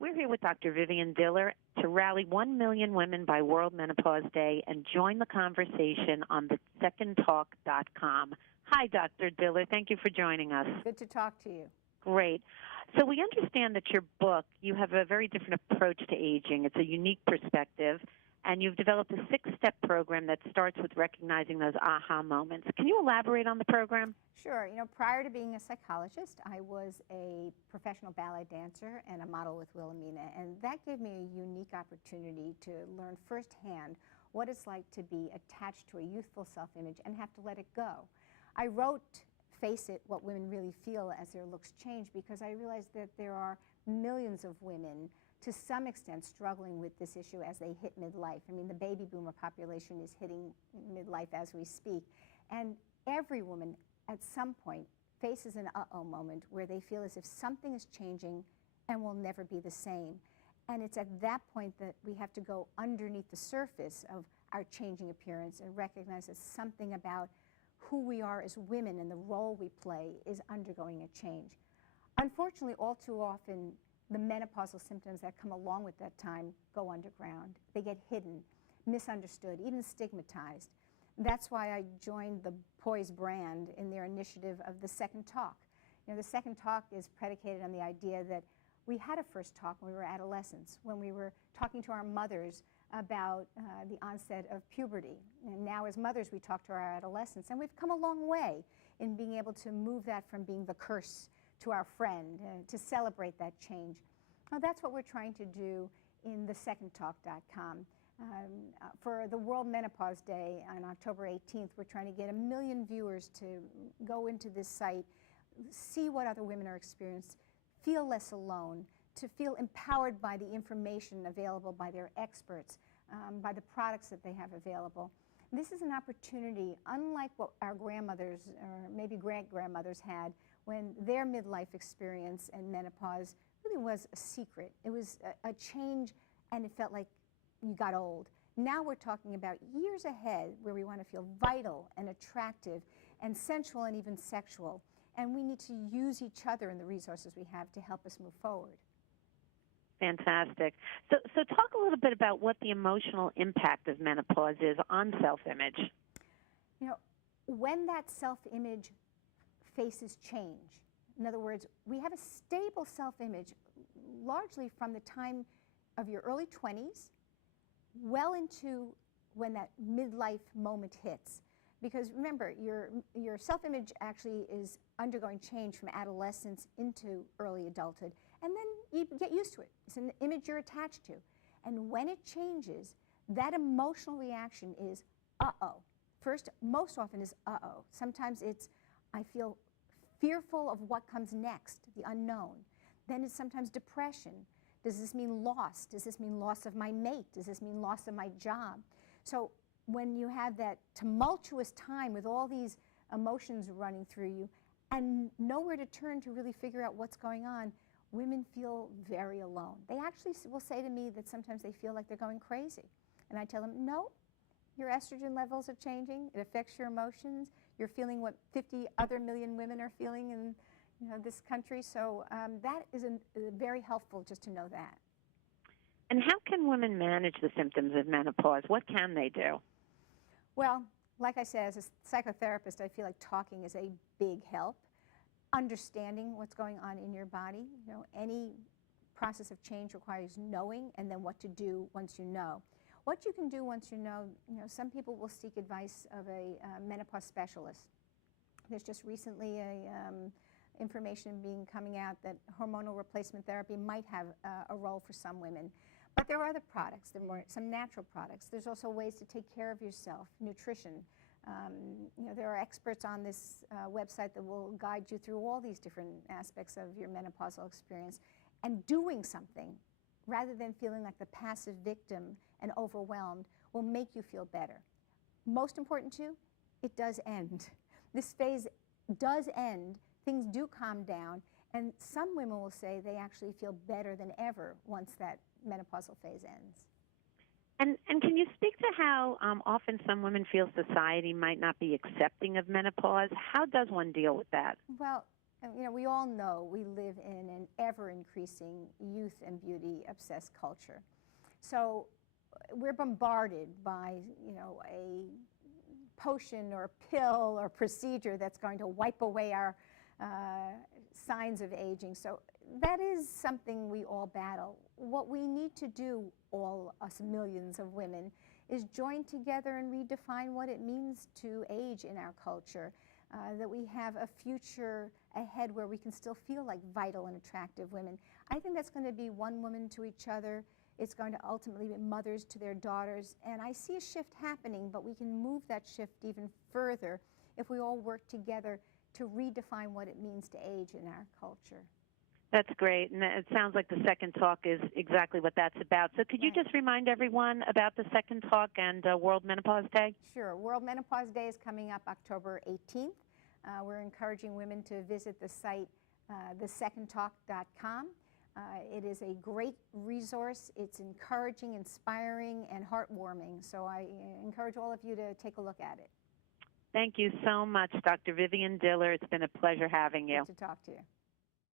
We're here with Dr. Vivian Diller to rally 1 million women by World Menopause Day and join the conversation on thesecondtalk.com. Hi, Dr. Diller. Thank you for joining us. Good to talk to you. Great. So we understand that your book, you have a very different approach to aging. It's a unique perspective, and you've developed a 6-step program that starts with recognizing those aha moments. Can you elaborate on the program? Sure. Prior to being a psychologist, I was a professional ballet dancer and a model with Wilhelmina, and that gave me a unique opportunity to learn firsthand what it's like to be attached to a youthful self-image and have to let it go. I wrote Face It, What Women Really Feel as Their Looks Change, because I realized that there are millions of women to some extent struggling with this issue as they hit midlife. I mean, the baby boomer population is hitting midlife as we speak. And every woman at some point faces an uh-oh moment where they feel as if something is changing and will never be the same. And it's at that point that we have to go underneath the surface of our changing appearance and recognize that something about who we are as women and the role we play is undergoing a change. Unfortunately, all too often, the menopausal symptoms that come along with that time go underground. They get hidden, misunderstood, even stigmatized. That's why I joined the Poise brand in their initiative of the Second Talk. The Second Talk is predicated on the idea that we had a first talk when we were adolescents, when we were talking to our mothers about the onset of puberty. And now as mothers, we talk to our adolescents. And we've come a long way in being able to move that from being the curse to our friend, to celebrate that change. Well, that's what we're trying to do in thesecondtalk.com. For the World Menopause Day on October 18th, we're trying to get 1 million viewers to go into this site, see what other women are experiencing, feel less alone, to feel empowered by the information available by their experts, by the products that they have available. This is an opportunity, unlike what our grandmothers or maybe great-grandmothers had when their midlife experience and menopause really was a secret. It was a change, and it felt like you got old. Now we're talking about years ahead where we want to feel vital and attractive and sensual and even sexual. And we need to use each other and the resources we have to help us move forward. Fantastic. So talk a little bit about what the emotional impact of menopause is on self-image. When that self-image faces change, in other words, we have a stable self-image largely from the time of your early 20s well into when that midlife moment hits. Because remember, your self-image actually is undergoing change from adolescence into early adulthood. And then you get used to it. It's an image you're attached to. And when it changes, that emotional reaction is, uh-oh. First, most often is, uh-oh. Sometimes it's, I feel fearful of what comes next, the unknown. Then it's sometimes depression. Does this mean loss? Does this mean loss of my mate? Does this mean loss of my job? So when you have that tumultuous time with all these emotions running through you and nowhere to turn to really figure out what's going on, women feel very alone. They actually will say to me that sometimes they feel like they're going crazy. And I tell them, no, your estrogen levels are changing. It affects your emotions. You're feeling what 50 other million women are feeling in this country. So that is very helpful just to know that. And how can women manage the symptoms of menopause? What can they do? Well, like I said, as a psychotherapist, I feel like talking is a big help. Understanding what's going on in your body. Any process of change requires knowing and then what to do once you know. What you can do once you know, some people will seek advice of a menopause specialist. There's just recently information coming out that hormonal replacement therapy might have a role for some women. But there are other products. There are some natural products. There's also ways to take care of yourself, nutrition. There are experts on this website that will guide you through all these different aspects of your menopausal experience. And doing something, rather than feeling like the passive victim and overwhelmed, will make you feel better. Most important too, it does end. This phase does end. Things do calm down. And some women will say they actually feel better than ever once that menopausal phase ends. And can you speak to how often some women feel society might not be accepting of menopause? How does one deal with that? Well, And, you know, we all know we live in an ever-increasing youth and beauty-obsessed culture. So we're bombarded by, you know, a potion or pill or procedure that's going to wipe away our signs of aging. So that is something we all battle. What we need to do, all us millions of women, is join together and redefine what it means to age in our culture, that we have a future ahead where we can still feel like vital and attractive women. I think that's going to be one woman to each other. It's going to ultimately be mothers to their daughters. And I see a shift happening, but we can move that shift even further if we all work together to redefine what it means to age in our culture. That's great, and it sounds like the second talk is exactly what that's about. So could you just remind everyone about the second talk and World Menopause Day? Sure. World Menopause Day is coming up October 18th. We're encouraging women to visit the site thesecondtalk.com. It is a great resource. It's encouraging, inspiring, and heartwarming. So I encourage all of you to take a look at it. Thank you so much, Dr. Vivian Diller. It's been a pleasure having you. Good to talk to you.